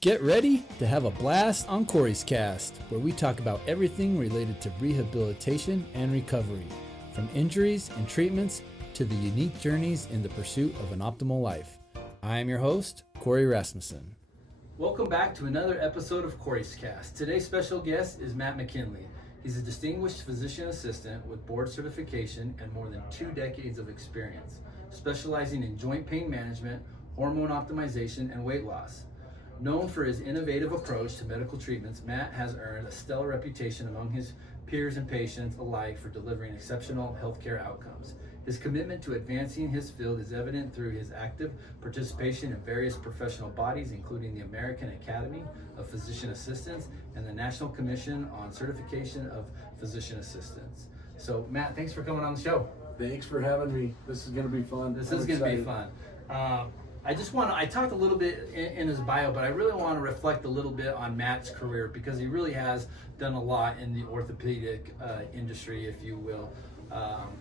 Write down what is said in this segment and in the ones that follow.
Get ready to have a blast on Corey's Cast, where we talk about everything related to rehabilitation and recovery, from injuries and treatments to the unique journeys in the pursuit of an optimal life. I am your host, Corey Rasmussen. Welcome back to another episode of Corey's Cast. Today's special guest is Matt Mckinlay. He's a distinguished physician assistant with board certification and more than 2 decades of experience, specializing in joint pain management, hormone optimization, and weight loss. Known for his innovative approach to medical treatments, Matt has earned a stellar reputation among his peers and patients alike for delivering exceptional healthcare outcomes. His commitment to advancing his field is evident through his active participation in various professional bodies, including the American Academy of Physician Assistants and the National Commission on Certification of Physician Assistants. So, Matt, thanks for coming on the show. Thanks for having me. This is going to be fun. This is going to be fun. I talked a little bit in his bio, but I really want to reflect a little bit on Matt's career because he really has done a lot in the orthopedic industry, if you will,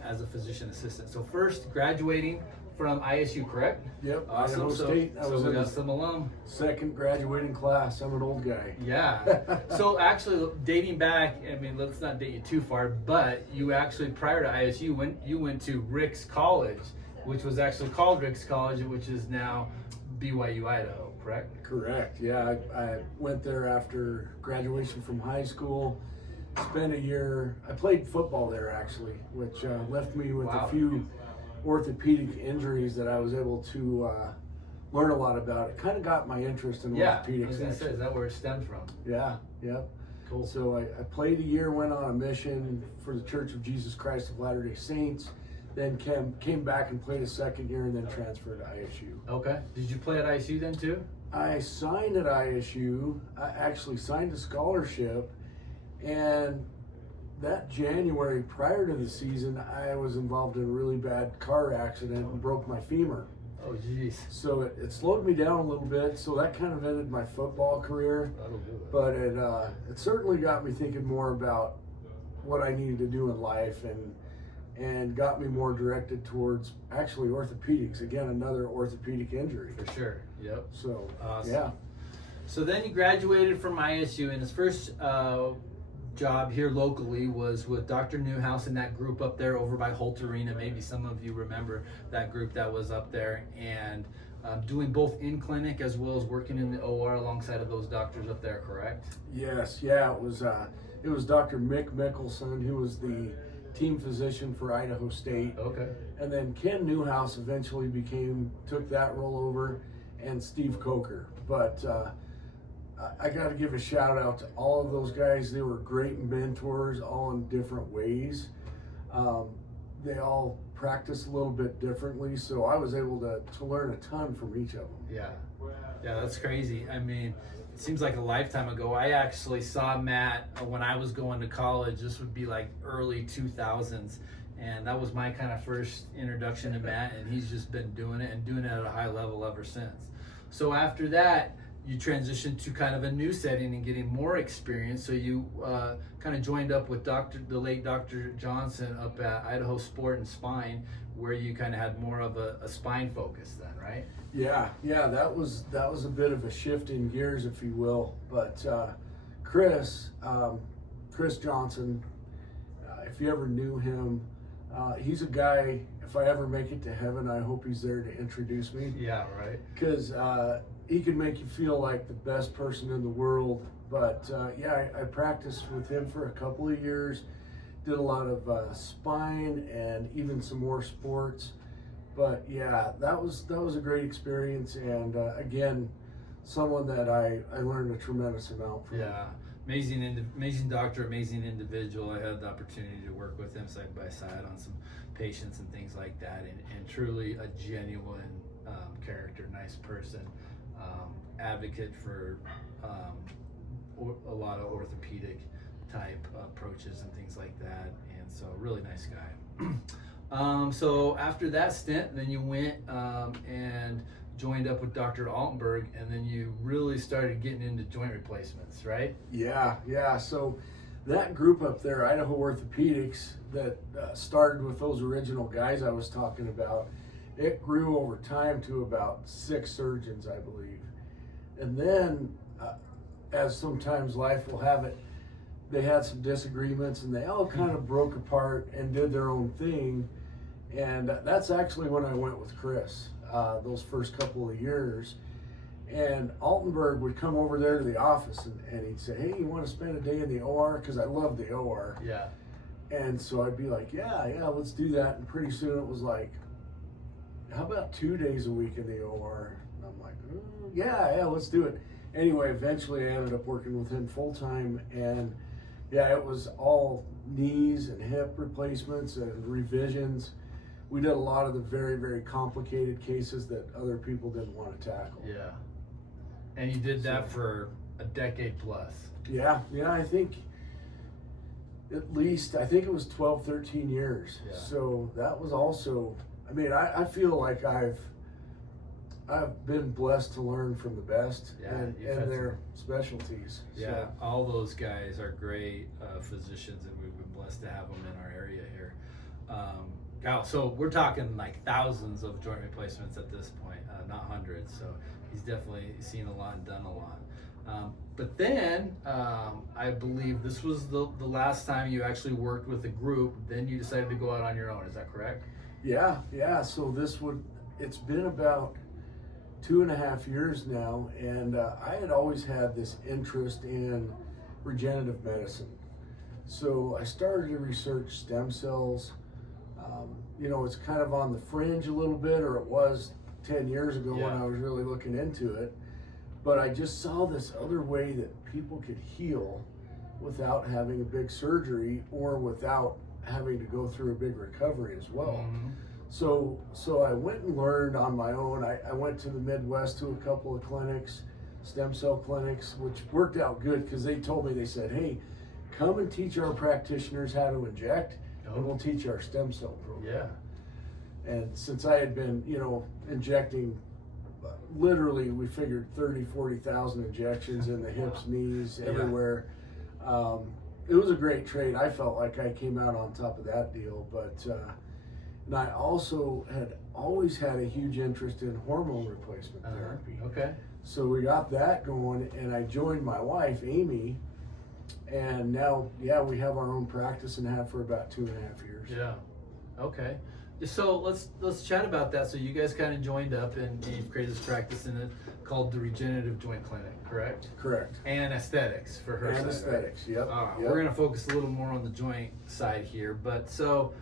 as a physician assistant. So first, graduating from ISU, correct? Yep, awesome. Idaho State. I was we in got the some alum. second graduating class. I'm an old guy. Yeah. So actually, dating back, I mean, let's not date you too far, but you actually, prior to ISU, you went to Ricks College, which was actually called Ricks College, which is now BYU Idaho, correct? Correct, yeah. I went there after graduation from high school, spent a year. I played football there, actually, which left me with a few orthopedic injuries that I was able to learn a lot about. It kind of got my interest in orthopedics. I was going to say, is that where it stemmed from? Yeah, yep. Cool. So I played a year, went on a mission for the Church of Jesus Christ of Latter-day Saints, then came back and played a second year and then transferred to ISU. Okay. Did you play at ISU then too? I signed at ISU. I actually signed a scholarship, and that January prior to the season, I was involved in a really bad car accident and broke my femur. Oh, jeez. So it slowed me down a little bit, so that kind of ended my football career. That'll do it. But it certainly got me thinking more about what I needed to do in life and got me more directed towards actually orthopedics. Again, another orthopedic injury. For sure, yep. So, awesome. Yeah. So then you graduated from ISU, and his first job here locally was with Dr. Newhouse and that group up there over by Holt Arena. Maybe some of you remember that group that was up there, and doing both in clinic as well as working in the OR alongside of those doctors up there, correct? Yes, yeah. It was Dr. Mick Mickelson, who was the team physician for Idaho State. Okay. And then Ken Newhouse eventually took that role over, and Steve Coker. But I got to give a shout out to all of those guys. They were great mentors, all in different ways. They all practice a little bit differently, so I was able to learn a ton from each of them. Yeah, that's crazy. I mean, it seems like a lifetime ago. I actually saw Matt when I was going to college. This would be like early 2000s, and that was my kind of first introduction to Matt, and he's just been doing it at a high level ever since. So after that, you transitioned to kind of a new setting and getting more experience. So you kind of joined up with the late Dr. Johnson up at Idaho Sport and Spine, where you kind of had more of a spine focus then, right? Yeah, that was a bit of a shift in gears, if you will. But Chris Johnson, if you ever knew him, he's a guy, if I ever make it to heaven, I hope he's there to introduce me. Yeah, right. Because he can make you feel like the best person in the world. But I practiced with him for a couple of years, did a lot of spine and even some more sports. But yeah, that was a great experience, and again, someone that I learned a tremendous amount from. Yeah, amazing doctor, amazing individual. I had the opportunity to work with him side by side on some patients and things like that, and truly a genuine character, nice person, advocate for a lot of orthopedic type approaches and things like that, and so really nice guy. So after that stint, then you went and joined up with Dr. Altenberg, and then you really started getting into joint replacements, right? Yeah. So that group up there, Idaho Orthopedics, that started with those original guys I was talking about, it grew over time to about 6 surgeons, I believe. And then as sometimes life will have it, they had some disagreements and they all kind of broke apart and did their own thing. And that's actually when I went with Chris, those first couple of years. And Altenberg would come over there to the office and he'd say, hey, you want to spend a day in the OR? Because I love the OR. Yeah. And so I'd be like, yeah, let's do that. And pretty soon it was like, how about 2 days a week in the OR? And I'm like, yeah, let's do it. Anyway, eventually I ended up working with him full time. And yeah, it was all knees and hip replacements and revisions. We did a lot of the very, very complicated cases that other people didn't want to tackle. Yeah. And you did that for a decade plus. Yeah, I think at least, I think it was 12, 13 years. Yeah. So that was also, I mean, I feel like I've been blessed to learn from the best and their specialties. Yeah, So. all those guys are great physicians, and we've been blessed to have them in our area here. So we're talking like thousands of joint replacements at this point, not hundreds. So he's definitely seen a lot and done a lot. But then I believe this was the last time you actually worked with a group. Then you decided to go out on your own. Is that correct? Yeah. So it's been about 2.5 years now, and I had always had this interest in regenerative medicine. So I started to research stem cells. It's kind of on the fringe a little bit, or it was 10 years ago when I was really looking into it. But I just saw this other way that people could heal without having a big surgery or without having to go through a big recovery as well. Mm-hmm. So I went and learned on my own. I went to the Midwest to a couple of clinics, stem cell clinics, which worked out good because they said, hey, come and teach our practitioners how to inject, and we'll teach our stem cell program. Yeah. And since I had been, injecting, literally we figured 30, 40,000 injections in the hips, knees, everywhere. It was a great trade. I felt like I came out on top of that deal, but and I also had always had a huge interest in hormone replacement therapy. Okay. So we got that going, and I joined my wife, Amy, and now, we have our own practice and have for about 2.5 years. Yeah. Okay. So let's chat about that. So you guys kind of joined up and you've created this practice in it called the Regenerative Joint Clinic, correct? Correct. And aesthetics for her. And side, aesthetics, right? yep. All right. Yep. We're gonna focus a little more on the joint side here, but so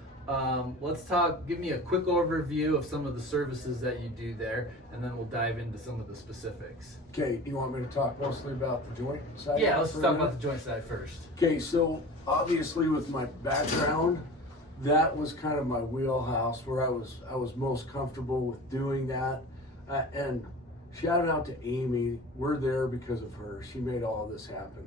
let's talk. Give me a quick overview of some of the services that you do there, and then we'll dive into some of the specifics. Okay, you want me to talk mostly about the joint side? Yeah, let's talk about the joint side first. Okay, so obviously with my background, that was kind of my wheelhouse where I was most comfortable with doing that. And shout out to Amy, we're there because of her. She made all of this happen.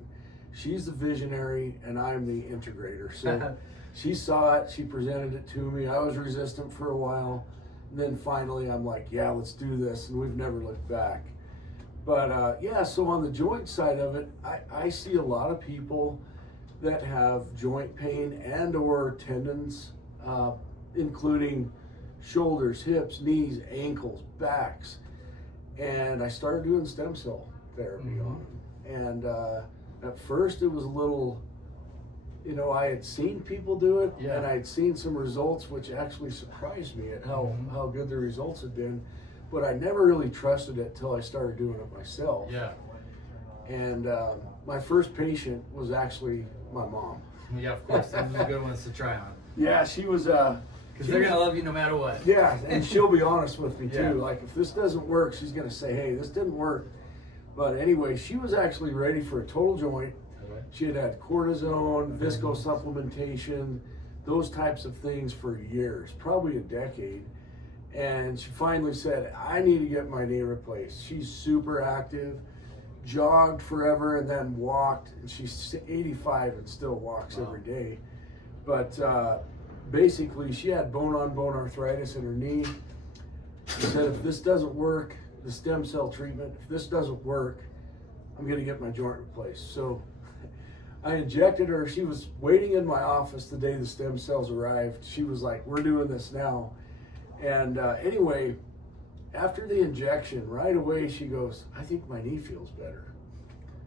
She's the visionary and I'm the integrator. So she saw it, she presented it to me. I was resistant for a while. And then finally I'm like, yeah, let's do this. And we've never looked back. But so on the joint side of it, I see a lot of people that have joint pain and or tendons, including shoulders, hips, knees, ankles, backs. And I started doing stem cell therapy on them. And at first it was a little, I had seen people do it and I'd seen some results which actually surprised me at how good the results had been. But I never really trusted it till I started doing it myself. Yeah. And my first patient was actually my mom. Yeah, of course. Those are the good ones to try on. Yeah, she was. Because they're going to love you no matter what. Yeah, and she'll be honest with me too. Yeah. Like, if this doesn't work, she's going to say, hey, this didn't work. But anyway, she was actually ready for a total joint. Okay. She had had cortisone, visco supplementation, those types of things for years, probably a decade. And she finally said, I need to get my knee replaced. She's super active, jogged forever and then walked. And she's 85 and still walks every day. But basically, she had bone-on-bone arthritis in her knee. She said, if this doesn't work, the stem cell treatment, if this doesn't work, I'm going to get my joint replaced. So I injected her. She was waiting in my office the day the stem cells arrived. She was like, we're doing this now. And anyway, after the injection, right away she goes, I think my knee feels better.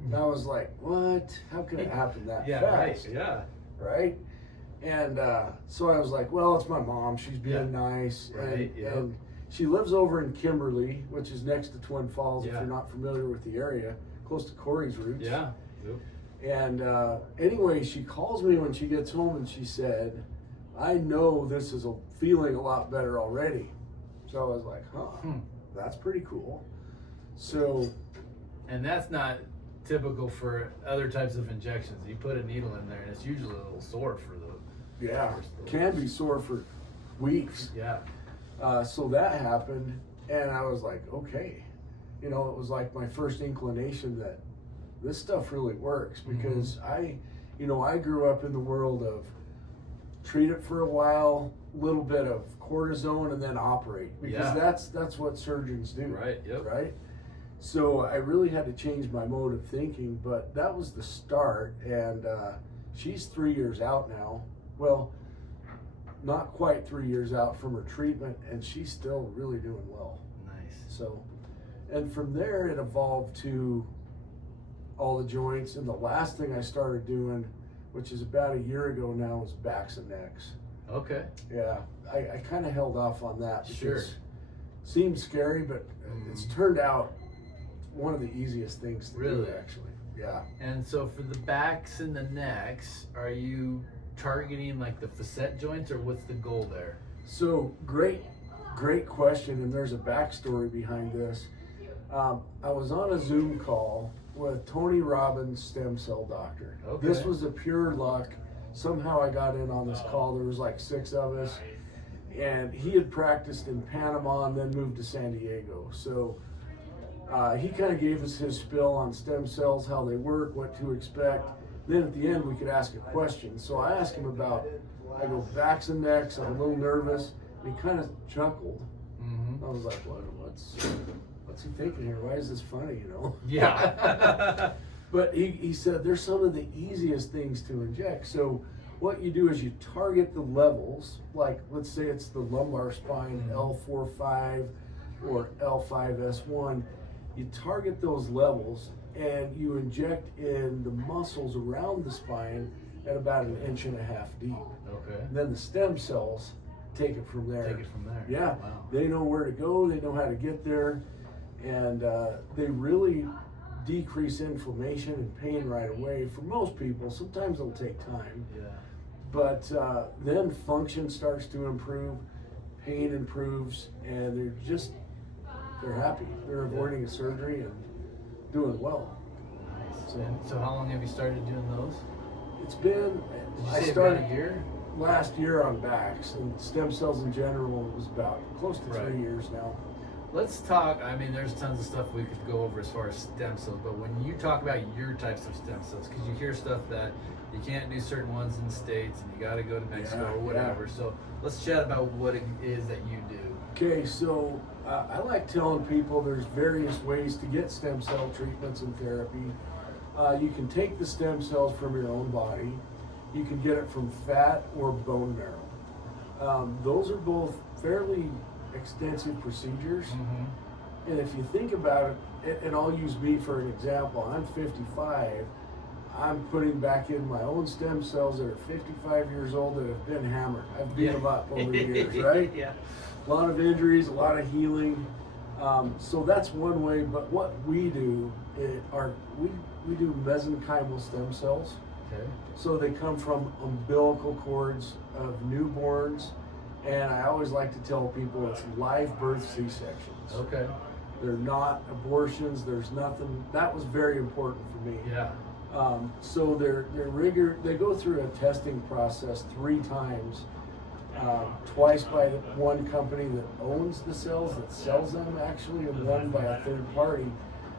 And I was like, what? How could it happen that Yeah, fast? right. Yeah. Right? And so I was like, well, it's my mom. She's being nice. Right, and she lives over in Kimberly, which is next to Twin Falls, if Yeah. you're not familiar with the area, close to Corey's roots. Yeah. And anyway, she calls me when she gets home and she said, I know this is feeling a lot better already. So I was like, that's pretty cool. So. And that's not typical for other types of injections. You put a needle in there and it's usually a little sore for the can be sore for weeks. Yeah. So that happened, and I was like, okay. It was like my first inclination that this stuff really works, because I grew up in the world of treat it for a while, little bit of cortisone, and then operate, because that's what surgeons do. Right. Yep. Right. So I really had to change my mode of thinking, but that was the start. And she's 3 years out now. Well, not quite 3 years out from her treatment, and she's still really doing well. Nice. So, and from there it evolved to all the joints. And the last thing I started doing, which is about a year ago now, was backs and necks. Okay. Yeah, I kind of held off on that because Sure. it seemed scary, but it's turned out one of the easiest things to do, actually. Yeah. And so for the backs and the necks, are you targeting like the facet joints, or what's the goal there? So great question, and there's a backstory behind this. I was on a Zoom call with Tony Robbins, stem cell doctor. Okay. This was a pure luck. Somehow I got in on this call. There was like 6 of us, and he had practiced in Panama and then moved to San Diego. So he kind of gave us his spill on stem cells, how they work, what to expect. Then at the end, we could ask a question. So I asked him about, I go, backs and necks. I'm a little nervous. And he kind of chuckled. I was like, what's he thinking here? Why is this funny, Yeah. But he said, there's some of the easiest things to inject. So what you do is you target the levels, like let's say it's the lumbar spine, L4-5 or L5-S1. You target those levels and you inject in the muscles around the spine at about 1.5 inches deep. Okay. And then the stem cells take it from there. Yeah. Wow. They know where to go, they know how to get there, and they really decrease inflammation and pain right away for most people. Sometimes it'll take time. Yeah. But then function starts to improve, pain improves, and they're happy. They're avoiding a surgery and doing well. Nice. So how long have you started doing those? It's been, I started about a year? Last year on backs, and stem cells in general was about close to 3 years now. Let's talk, there's tons of stuff we could go over as far as stem cells, but when you talk about your types of stem cells, because you hear stuff that you can't do certain ones in the States and you got to go to Mexico or whatever. So let's chat about what it is that you do. Okay, so I like telling people there's various ways to get stem cell treatments and therapy. You can take the stem cells from your own body. You can get it from fat or bone marrow. Those are both fairly extensive procedures. And if you think about it, and I'll use me for an example, I'm 55. I'm putting back in my own stem cells that are 55 years old that have been hammered. I've beat them up over the years, right? Yeah. A lot of injuries, a lot of healing. So that's one way, but what we do we do mesenchymal stem cells. Okay. So they come from umbilical cords of newborns, and I always like to tell people it's live birth C-sections. Okay. They're not abortions. There's nothing. That was very important for me. Yeah. So they go through a testing process 3 times, twice by one company that owns the cells, that sells them actually, and one by a third party.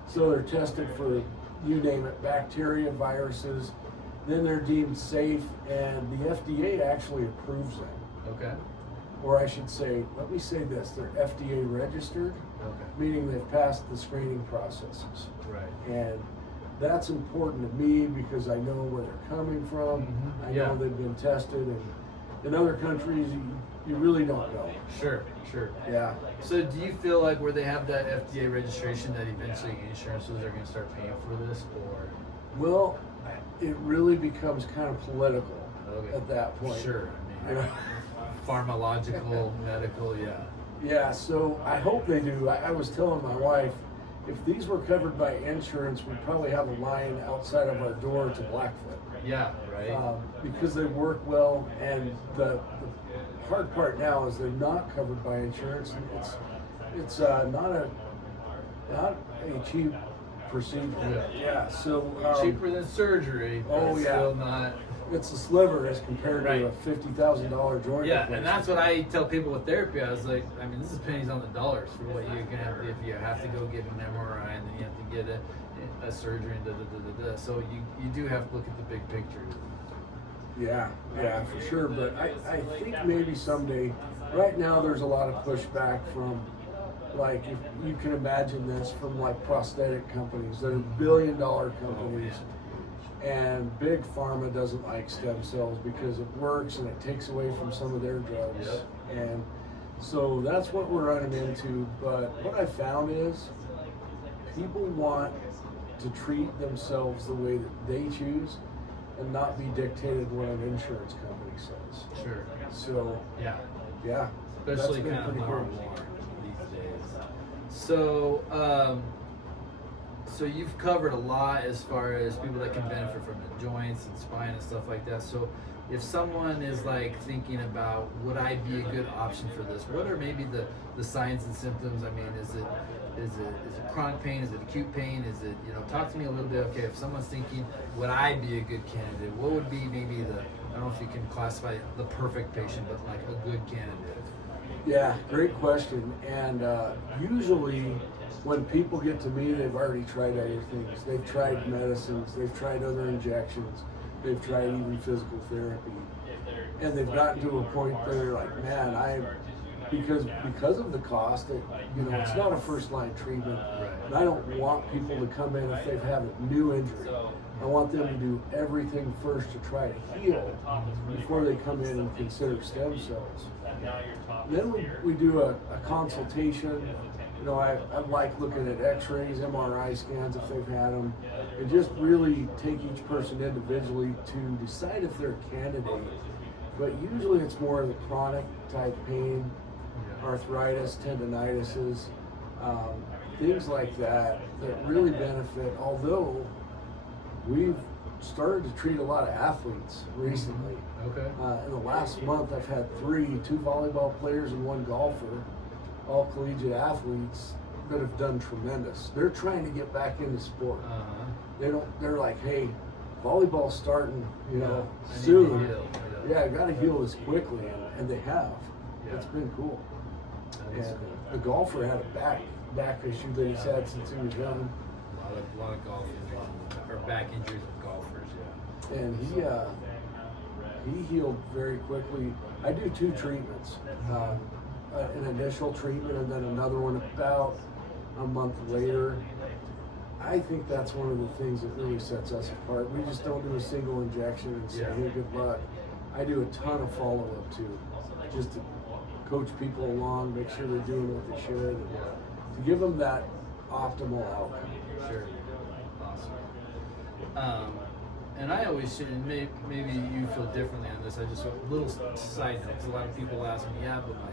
So they're tested for, you name it, bacteria, viruses. Then they're deemed safe, and the FDA actually approves them. Okay. Or I should say, let me say this, they're FDA registered, meaning they've passed the screening processes. Right. And that's important to me because I know where they're coming from. I know they've been tested, and in other countries, you really don't know. Sure. Yeah. So do you feel like where they have that FDA registration that eventually insurances are going to start paying for this, or? Well, it really becomes kind of political Okay. at that point. Sure. I mean, You know? pharmacological, medical, yeah. Yeah, so I hope they do. I was telling my wife, if these were covered by insurance, we'd probably have a line outside of our door to Blackfoot. Yeah, right. Because they work well, and the hard part now is they're not covered by insurance. And it's not a cheap procedure. Yeah. So Cheaper than surgery. But oh, it's yeah. Still not. It's a sliver as compared Right. to a $50,000 joint. Yeah, replacement. and that's what I tell people with therapy. I was like, I mean, this is pennies on the dollars for what you can have if you have to go get an MRI and then you have to get a surgery and da da da da da. So you do have to look at the big picture. Yeah, for sure. But I think maybe someday. Right now, there's a lot of pushback from, like, if you can imagine this, from like prosthetic companies that are billion-dollar companies. And big pharma doesn't like stem cells because it works and it takes away from some of their drugs. Yep. And so that's what we're running into. But what I found is people want to treat themselves the way that they choose and not be dictated what an insurance company says. Sure. So Yeah. yeah, Especially that's been kind of pretty more cool. and more these days. So, so you've covered a lot as far as people that can benefit from the joints and spine and stuff like that. So if someone is like thinking about, would I be a good option for this? What are maybe the signs and symptoms? I mean, is it chronic pain? Is it acute pain? Is it, talk to me a little bit. Okay, if someone's thinking, would I be a good candidate? What would be maybe I don't know if you can classify the perfect patient, but like a good candidate? Yeah, great question. And usually when people get to me, they've already tried other things. They've tried medicines, they've tried other injections, they've tried even physical therapy. And they've gotten to a point where they're like, man, because of the cost, it's not a first line treatment. And I don't want people to come in if they've had a new injury. I want them to do everything first to try to heal before they come in and consider stem cells. Then we do a consultation. I like looking at x-rays, MRI scans if they've had them, and just really take each person individually to decide if they're a candidate. But usually it's more of the chronic type pain, arthritis, tendinitis, things like that really benefit. Although we've started to treat a lot of athletes recently. Okay. In the last month, I've had 2 volleyball players and 1 golfer, all collegiate athletes that have done tremendous. They're trying to get back into sport. They're like, hey, volleyball's starting, soon. I got to heal this quickly, and they have. Yeah. It's been cool. That is And cool. the golfer had a back issue that he's had since he was young. A lot of golf injuries, or back injuries with golfers, yeah. And he healed very quickly. I do 2 treatments, an initial treatment and then another one about a month later. I think that's one of the things that really sets us apart. We just don't do a single injection and say, hey, good luck. I do a ton of follow-up too, just to coach people along, make sure they're doing what they should, and to give them that optimal outcome. Sure. Awesome. And I always say, and maybe you feel differently on this, I just, a little side note, because a lot of people ask me, yeah, but my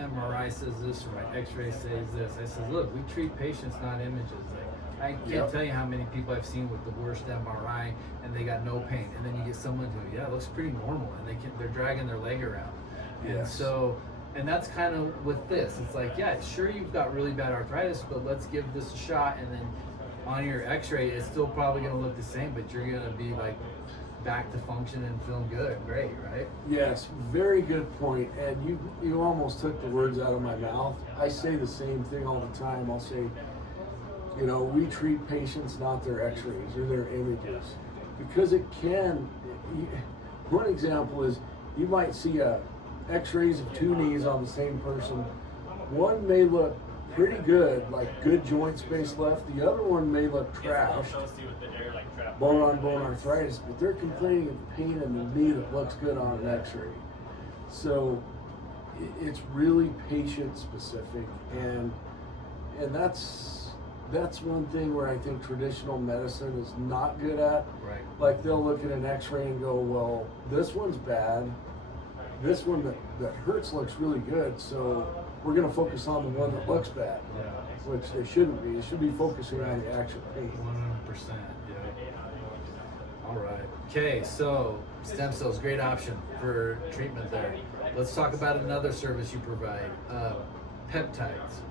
MRI says this or my x-ray says this. I said, look, we treat patients, not images. Like, I can't tell you how many people I've seen with the worst MRI and they got no pain. And then you get someone who, it looks pretty normal, and they're dragging their leg around. And so, and that's kind of with this. It's like, sure, you've got really bad arthritis, but let's give this a shot. And then on your x-ray, it's still probably going to look the same, but you're going to be like back to function and feeling good. Great, right? Yes, very good point. And you almost took the words out of my mouth. I say the same thing all the time. I'll say, we treat patients, not their x-rays or their images, because it can. One example is you might see x-rays of 2 knees on the same person. One may look pretty good, like good joint space left. The other one may look trashed, bone-on-bone arthritis, but they're complaining of pain in the knee that looks good on an x-ray. So it's really patient specific, and that's one thing where I think traditional medicine is not good at. Right. Like they'll look at an x-ray and go, well, this one's bad, this one that hurts looks really good, so we're going to focus on the one that looks bad. Yeah. Which they shouldn't be. It should be focusing on the actual pain. 100%. Yeah. All right. Okay, so stem cells, great option for treatment there. Let's talk about another service you provide, peptides.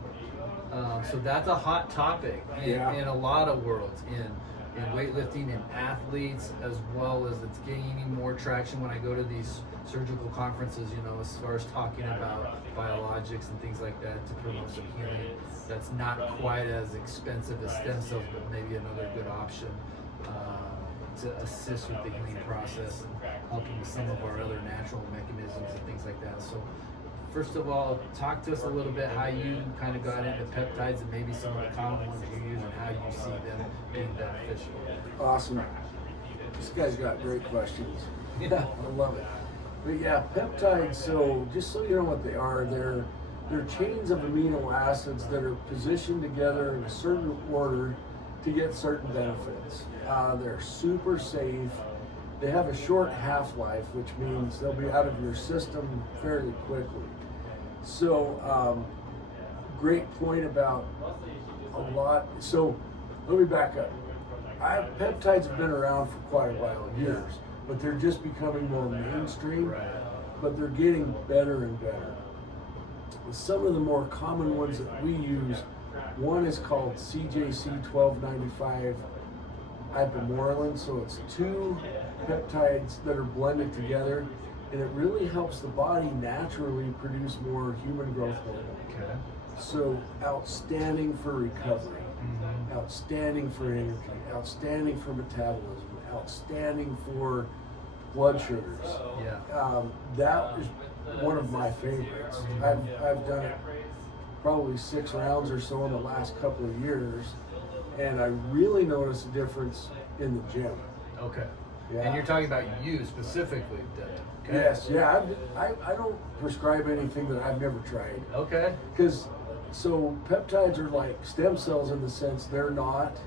So that's a hot topic in a lot of worlds, in weightlifting, in athletes, as well as it's gaining more traction when I go to these surgical conferences, as far as talking about biologics and things like that to promote some healing. That's not quite as expensive as stem cells, but maybe another good option to assist with the healing process and helping with some of our other natural mechanisms and things like that. So first of all, talk to us a little bit how you kind of got into peptides and maybe some of the common ones you use and how you see them being beneficial. Awesome. This guy's got great questions. Yeah, I love it. But yeah, peptides, so just so you know what they are, they're chains of amino acids that are positioned together in a certain order to get certain benefits. They're super safe. They have a short half-life, which means they'll be out of your system fairly quickly. So, great point about a lot. So, let me back up. Peptides have been around for quite a while, years, but they're just becoming more mainstream, but they're getting better and better. Some of the more common ones that we use, one is called CJC 1295 ipamorelin. So it's two peptides that are blended together, and it really helps the body naturally produce more human growth hormone. Okay. So outstanding for recovery, outstanding for energy, outstanding for metabolism, outstanding for blood sugars. Yeah. That is one of my favorites. I've done it probably 6 rounds or so in the last couple of years, and I really notice a difference in the gym. Okay. Yeah. And you're talking about you specifically, then. Okay. Yes, yeah. I don't prescribe anything that I've never tried. Okay. Because, so peptides are like stem cells in the sense they're not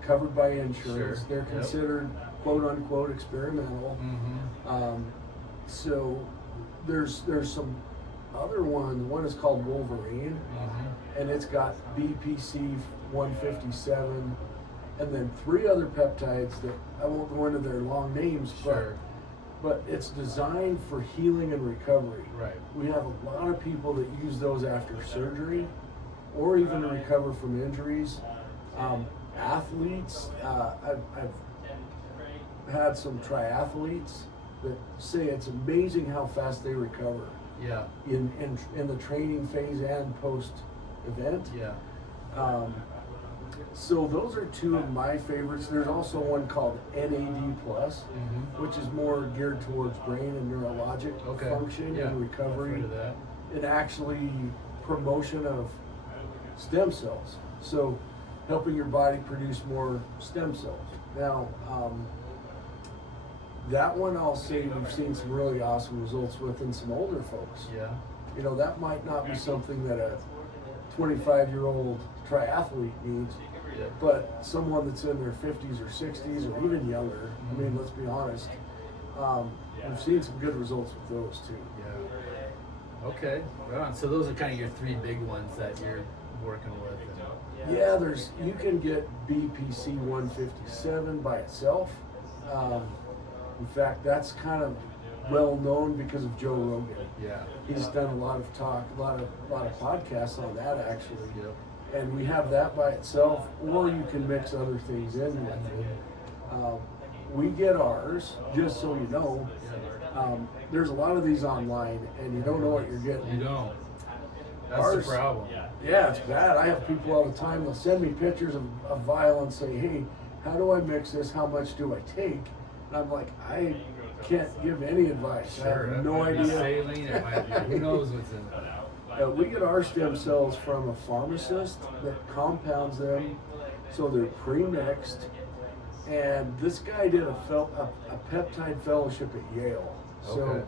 covered by insurance. Sure. They're considered quote unquote experimental. So there's some other ones. One is called Wolverine, and it's got BPC 157, and then 3 other peptides that I won't go into their long names, but it's designed for healing and recovery. Right. We have a lot of people that use those after surgery, or even to recover from injuries. Athletes, I've had some triathletes that say it's amazing how fast they recover. Yeah. In the training phase and post event. Yeah. So those are 2 of my favorites. There's also one called NAD plus, which is more geared towards brain and neurologic function and recovery, I've heard of that. and actually promotion of stem cells. So helping your body produce more stem cells. Now, that one I'll say we've seen some really awesome results with in some older folks. Yeah. That might not be something that a 25-year-old triathlete needs, but someone that's in their 50s or 60s or even younger, I mean, let's be honest, we've seen some good results with those too. Yeah. Okay. Right on. So those are kind of your 3 big ones that you're working with. Yeah, you can get BPC 157 by itself. In fact, that's kind of well known because of Joe Rogan. Yeah. He's done a lot of talk, a lot of podcasts on that actually. Yep. And we have that by itself, or you can mix other things in with it. We get ours, just so you know. There's a lot of these online, and you don't know what you're getting. You don't. That's Ours, the problem. Yeah, it's bad. I have people all the time. They'll send me pictures of vial and say, "Hey, how do I mix this? How much do I take?" And I'm like, I can't give any advice. Sure, I have no idea. Saline, it might be, who knows what's in it. We get our stem cells from a pharmacist that compounds them, so they're pre-mixed. And this guy did a peptide fellowship at Yale. So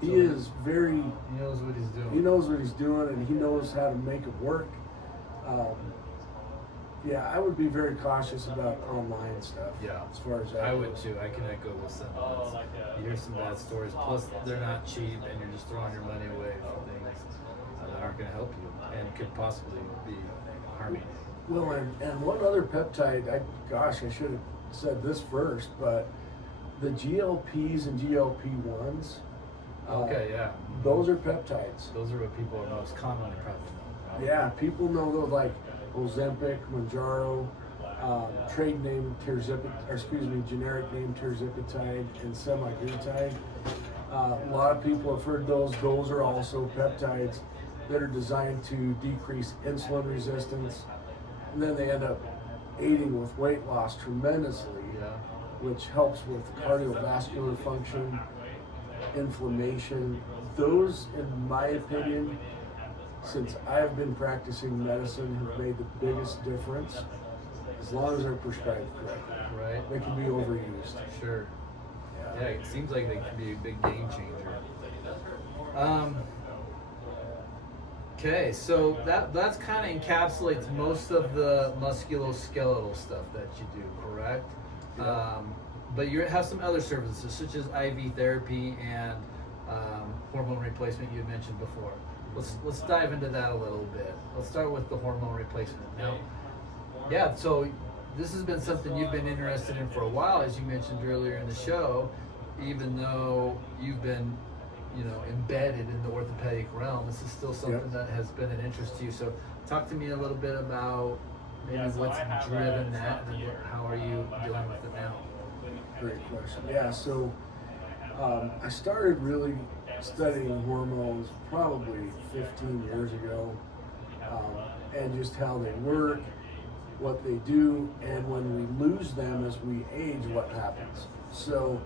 He is very. He knows what he's doing. He knows what he's doing, and he knows how to make it work. Yeah, I would be very cautious about online stuff. Yeah, as far as that I goes. would too. I can echo those sentiments. You hear some bad stories. Plus, they're not cheap, and you're just throwing your money away for things that aren't going to help you and could possibly be harming you. Well, and one other peptide. I should have said this first, but the GLPs and GLP-1s. Okay, yeah. Those are peptides. Those are what people are most commonly probably know. Right? Yeah, people know those like Ozempic, Mounjaro, trade name generic name tirzepatide and semaglutide. A lot of people have heard those. Those are also peptides that are designed to decrease insulin resistance, and then they end up aiding with weight loss tremendously, which helps with cardiovascular function, inflammation. Those, in my opinion, since I've been practicing medicine, have made the biggest difference. As long as they're prescribed correctly. Right. They can be overused. Sure. Yeah, it seems like they can be a big game changer. Okay, so that's kind of encapsulates most of the musculoskeletal stuff that you do, correct? Yeah. But you have some other services such as IV therapy and hormone replacement you had mentioned before. Let's dive into that a little bit. Let's start with the hormone replacement. Now, yeah, so this has been something you've been interested in for a while, as you mentioned earlier in the show, even though you've been, embedded in the orthopedic realm. This is still something that has been an interest to you. So talk to me a little bit about maybe what's driven that and how are you dealing with it now? Great question. Yeah, so I started really studying hormones probably 15 years ago, and just how they work, what they do, and when we lose them as we age, what happens. So,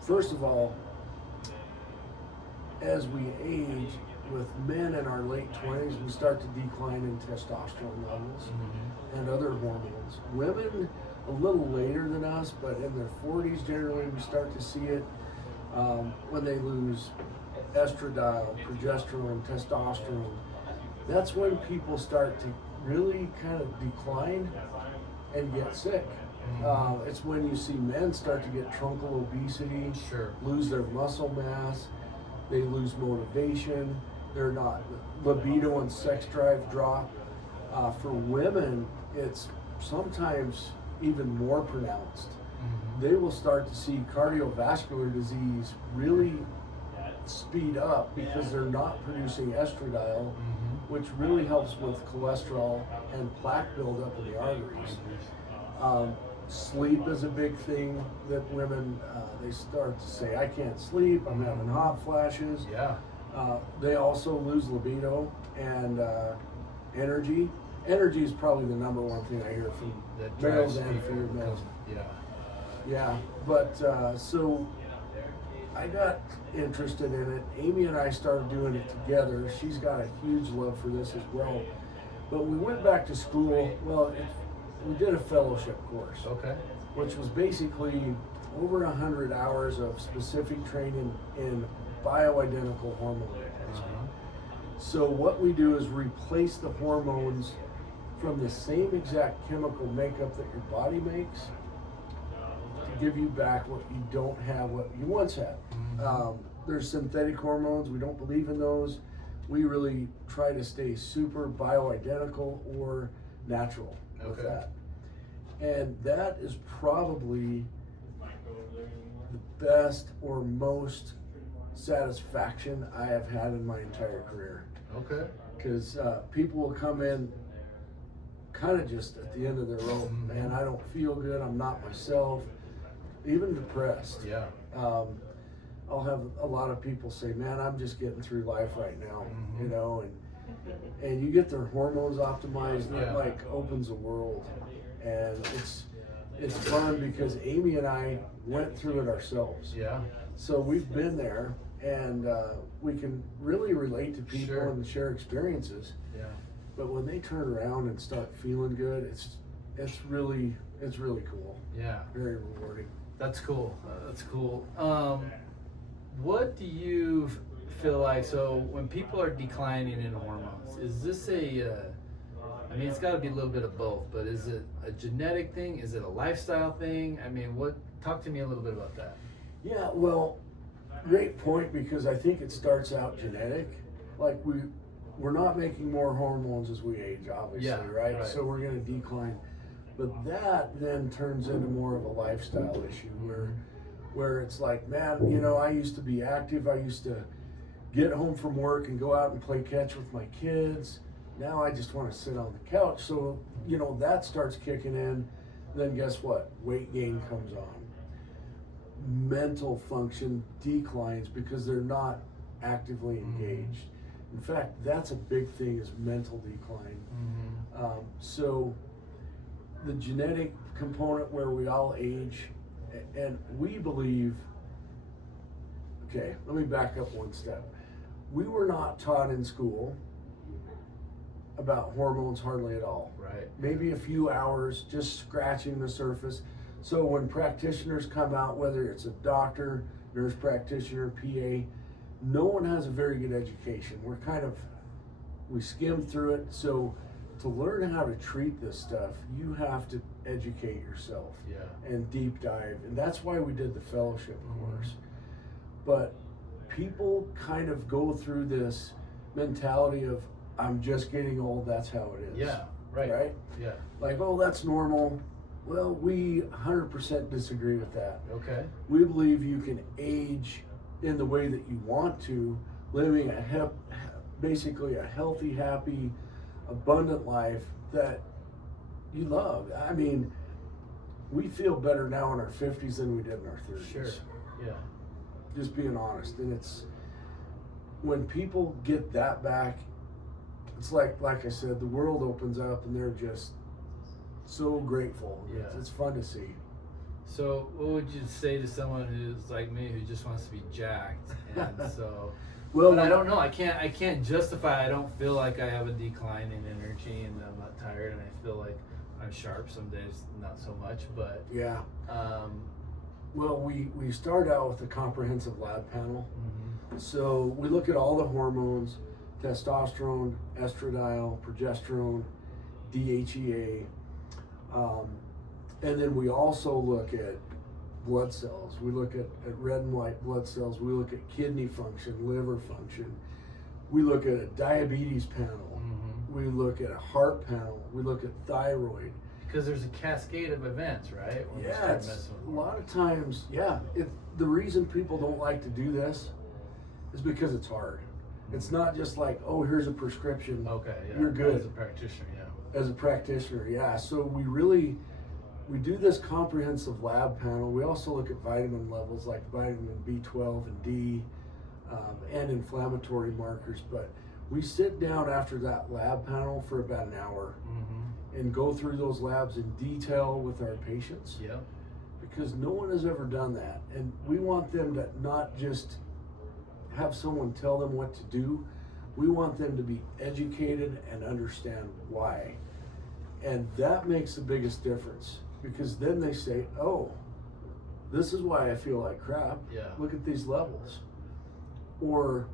first of all, as we age, with men in our late 20s, we start to decline in testosterone levels and other hormones. Women, a little later than us, but in their 40s generally, we start to see it when they lose estradiol, progesterone, testosterone. That's when people start to really kind of decline and get sick. It's when you see men start to get truncal obesity, lose their muscle mass, they lose motivation, they're not, libido and sex drive drop. For women, it's sometimes even more pronounced. They will start to see cardiovascular disease really speed up because they're not producing estradiol, which really helps with cholesterol and plaque buildup in the arteries. Sleep is a big thing that women, they start to say, I can't sleep, I'm having hot flashes. They also lose libido and energy. Energy is probably the number one thing I hear from males and females. Yeah, but so I got interested in it. Amy and I started doing it together. She's got a huge love for this as well. But we went back to school. Well, we did a fellowship course, which was basically over 100 hours of specific training in bioidentical hormone replacement. So what we do is replace the hormones from the same exact chemical makeup that your body makes to give you back what you don't have, what you once had. There's synthetic hormones. We don't believe in those. We really try to stay super bioidentical or natural with that. And that is probably the best or most satisfaction I have had in my entire career. Because people will come in kind of just at the end of their rope. Man, I don't feel good. I'm not myself. Even depressed. I'll have a lot of people say, man, I'm just getting through life right now, and you get their hormones optimized, and it like opens a world. And it's fun because Amy and I went through it ourselves. So we've been there, and we can really relate to people and share experiences. But when they turn around and start feeling good, it's really cool. Very rewarding. That's cool. what do you feel like? So when people are declining in hormones, is this I mean, it's got to be a little bit of both, but is it a genetic thing? Is it a lifestyle thing? I mean, talk to me a little bit about that. Yeah, well, great point, because I think it starts out genetic. Like we're not making more hormones as we age, obviously, right? So we're going to decline. But that then turns into more of a lifestyle issue where it's like, man, you know, I used to be active. I used to get home from work and go out and play catch with my kids. Now I just want to sit on the couch. So, you know, that starts kicking in. Then guess what? Weight gain comes on. Mental function declines because they're not actively engaged. In fact, that's a big thing, is mental decline. So the genetic component where we all age, and we believe, okay, let me back up one step. We were not taught in school about hormones hardly at all. Right. Maybe a few hours, just scratching the surface. So when practitioners come out, whether it's a doctor, nurse practitioner, PA, no one has a very good education. We skim through it. So to learn how to treat this stuff, you have to educate yourself and deep dive. And that's why we did the fellowship course. But people kind of go through this mentality of, I'm just getting old, that's how it is. Yeah, right. Right? Yeah. Like, oh, that's normal. Well, we 100% disagree with that. Okay. We believe you can age in the way that you want to, living basically a healthy, happy, abundant life that you love. I mean, we feel better now in our 50s than we did in our 30s. Sure. Yeah. Just being honest. And it's when people get that back, it's like I said, the world opens up and they're just so grateful. Yeah. It's fun to see. So what would you say to someone who's like me, who just wants to be jacked? And so, well, but I don't know. I can't justify. I don't feel like I have a decline in energy, and I'm not tired, and I feel like I'm sharp. Some days, not so much. But yeah. Well, we start out with a comprehensive lab panel. So we look at all the hormones: testosterone, estradiol, progesterone, DHEA. And then we also look at blood cells. We look at red and white blood cells. We look at kidney function, liver function. We look at a diabetes panel. We look at a heart panel. We look at thyroid. Because there's a cascade of events, right? When Yeah, a lot of times, the reason people don't like to do this is because it's hard. It's not just like, oh, here's a prescription. Okay, yeah. You're good. As a practitioner, yeah. As a practitioner, yeah. So we do this comprehensive lab panel. We also look at vitamin levels like vitamin B12 and D, and inflammatory markers. But we sit down after that lab panel for about an hour and go through those labs in detail with our patients. Yeah. Because no one has ever done that. And we want them to not just have someone tell them what to do. We want them to be educated and understand why. And that makes the biggest difference, because then they say, oh, this is why I feel like crap. Yeah. Look at these levels. Or,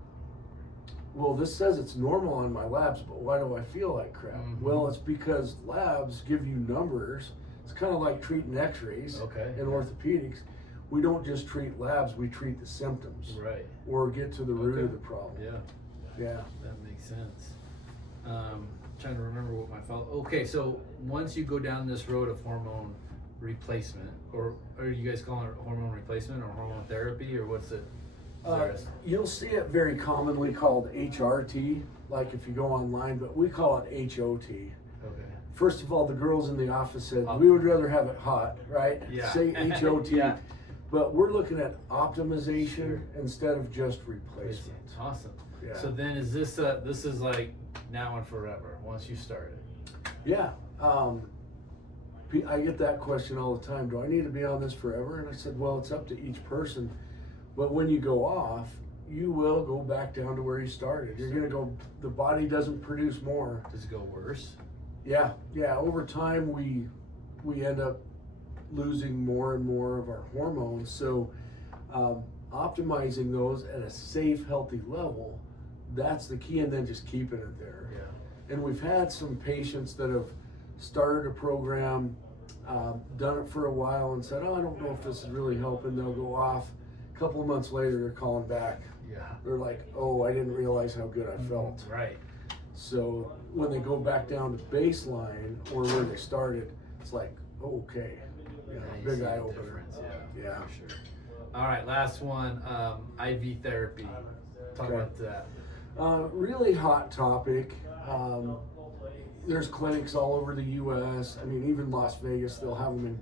well, this says it's normal on my labs, but why do I feel like crap? Well, it's because labs give you numbers. It's kind of like treating x-rays in orthopedics. We don't just treat labs, we treat the symptoms. Right. Or get to the root of the problem. Yeah. That makes sense. Trying to remember what my follow. Okay, so once you go down this road of hormone replacement, or are you guys calling it hormone replacement or hormone therapy, or what's it? You'll see it very commonly called HRT, like if you go online, but we call it HOT. Okay. First of all, the girls in the office said, we would rather have it hot, right? Yeah. Say HOT. But we're looking at optimization instead of just replacement. Awesome. Yeah. So then is this is like now and forever once you start it? Yeah. I get that question all the time. Do I need to be on this forever? And I said, well, it's up to each person. But when you go off, you will go back down to where you started. You're going to go, the body doesn't produce more. Does it go worse? Yeah. Over time, we end up losing more and more of our hormones. So optimizing those at a safe, healthy level, that's the key, and then just keeping it there. Yeah. And we've had some patients that have started a program, done it for a while and said, oh, I don't know if this is really helping. They'll go off. A couple of months later, they're calling back. Yeah. They're like, oh, I didn't realize how good I felt. Right. So when they go back down to baseline or where they started, it's like, oh, okay, Yeah, you big see eye the opener. difference, Yeah. for sure. All right, last one, IV therapy. Talk Okay. about that. Really hot topic. There's clinics all over the U.S. I mean, even Las Vegas, they'll have them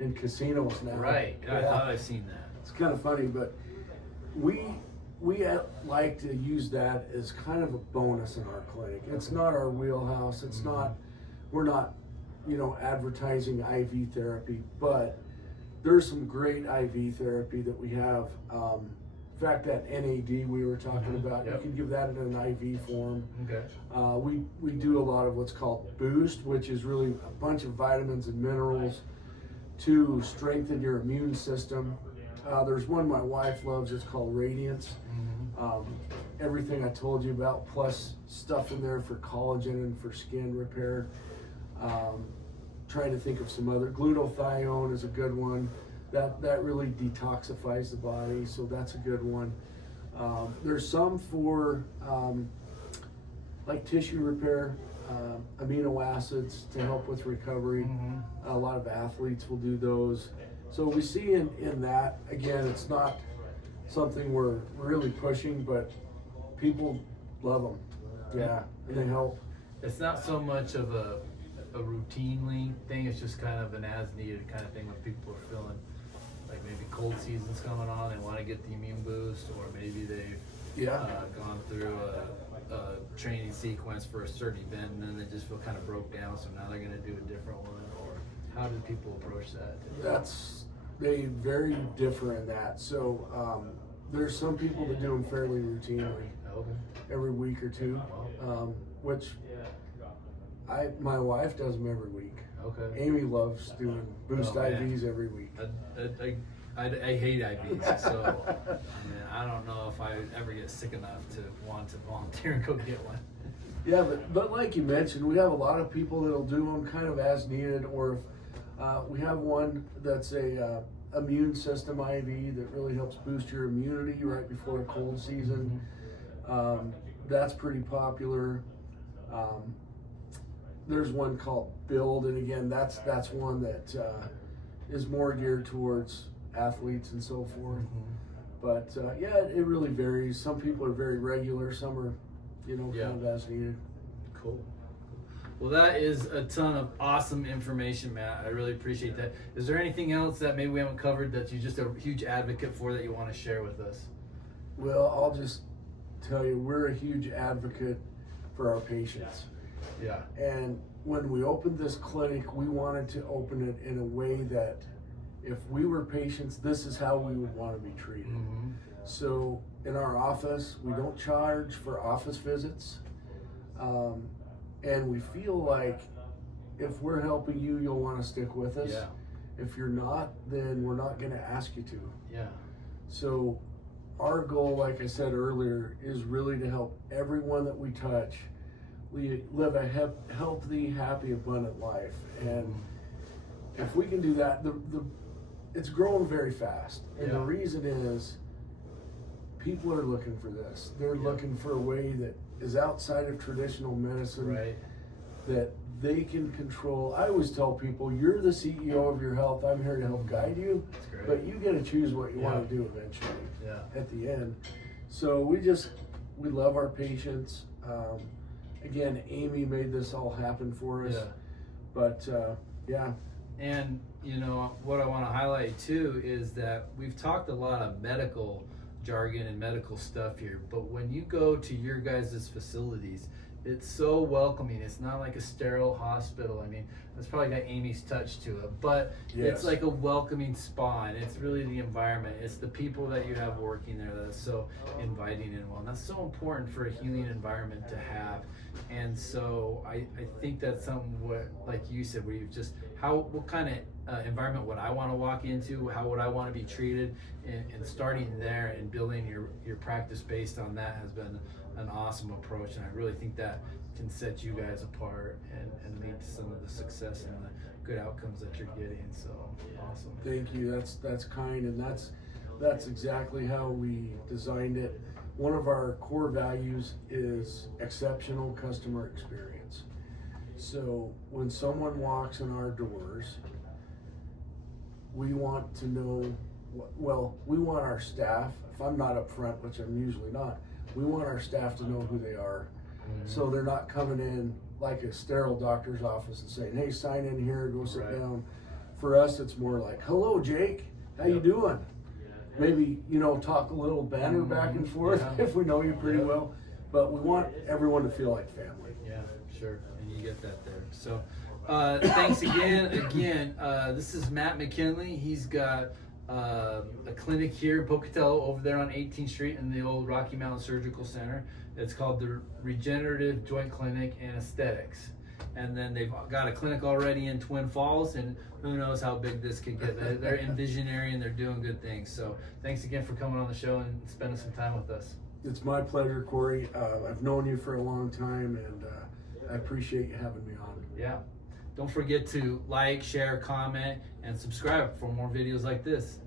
in casinos now. Right, I thought I've seen that. It's kind of funny, but we like to use that as kind of a bonus in our clinic. It's not our wheelhouse. It's not, we're not, advertising IV therapy, but there's some great IV therapy that we have. In fact, that NAD we were talking about, Yep. you can give that in an IV form. Okay. We do a lot of what's called Boost, which is really a bunch of vitamins and minerals to strengthen your immune system. There's one my wife loves, it's called Radiance. Everything I told you about, plus stuff in there for collagen and for skin repair. Trying to think of some other, glutathione is a good one. That really detoxifies the body, so that's a good one. There's some for like tissue repair, amino acids to help with recovery. A lot of athletes will do those. So we see in that, again, it's not something we're really pushing, but people love them. Yeah, and they help. It's not so much of a routinely thing, it's just kind of an as needed kind of thing when people are feeling like maybe cold season's coming on, they want to get the immune boost, or maybe they've gone through a training sequence for a certain event and then they just feel kind of broke down, so now they're going to do a different one. Or how do people approach that? They very differ in that. So there's some people that do them fairly routinely, every week or two, which my wife does them every week. Okay. Amy loves doing Boost IVs every week. I hate IVs, so I don't know if I ever get sick enough to want to volunteer and go get one. Yeah, but like you mentioned, we have a lot of people that'll do them kind of as needed, or if we have one that's a immune system IV that really helps boost your immunity right before a cold season. That's pretty popular. There's one called Build, and again, that's one that is more geared towards athletes and so forth. But yeah, it really varies. Some people are very regular, some are, kind of as needed. Cool. Well, that is a ton of awesome information, Matt. I really appreciate that. Is there anything else that maybe we haven't covered that you're just a huge advocate for that you want to share with us? Well, I'll just tell you, we're a huge advocate for our patients. Yeah. And when we opened this clinic, we wanted to open it in a way that if we were patients, this is how we would want to be treated. So in our office, we don't charge for office visits. And we feel like if we're helping you, you'll want to stick with us. Yeah. If you're not, then we're not going to ask you to. Yeah. So our goal, like I said earlier, is really to help everyone that we touch live a healthy, happy, abundant life. And if we can do that, it's growing very fast. And the reason is people are looking for this. They're looking for a way that is outside of traditional medicine, that they can control. I always tell people, you're the CEO of your health. I'm here to help guide you, but you get to choose what you want to do eventually at the end. So we love our patients. Again, Amy made this all happen for us. But And what I want to highlight too is that we've talked a lot of medical jargon and medical stuff here, but when you go to your guys' facilities, it's so welcoming. It's not like a sterile hospital. I mean, that's probably got Amy's touch to it, but it's like a welcoming spa, and it's really the environment. It's the people that you have working there that's so inviting and well. And that's so important for a healing environment to have. And so I think that's something like you said, where you just, what kind of environment would I want to walk into, how would I want to be treated, and starting there and building your practice based on that has been an awesome approach, and I really think that can set you guys apart and lead to some of the success and the good outcomes that you're getting. So awesome. Thank you. That's kind, and that's exactly how we designed it. One of our core values is exceptional customer experience. So when someone walks in our doors, we want to know, well, we want our staff, if I'm not up front, which I'm usually not, we want our staff to know who they are. So they're not coming in like a sterile doctor's office and saying, hey, sign in here, go sit down. For us, it's more like, hello, Jake, how you doing? Maybe, talk a little banter back and forth if we know you pretty well. But we want everyone to feel like family. Yeah, sure. And you get that there. So thanks again. This is Matt McKinlay. He's got a clinic here in Pocatello over there on 18th Street in the old Rocky Mountain Surgical Center. It's called the Regenerative Joint Clinic and Aesthetics. And then they've got a clinic already in Twin Falls, and who knows how big this could get. They're visionary and they're doing good things. So thanks again for coming on the show and spending some time with us. It's my pleasure, Corey. I've known you for a long time, and I appreciate you having me on. Yeah. Don't forget to like, share, comment, and subscribe for more videos like this.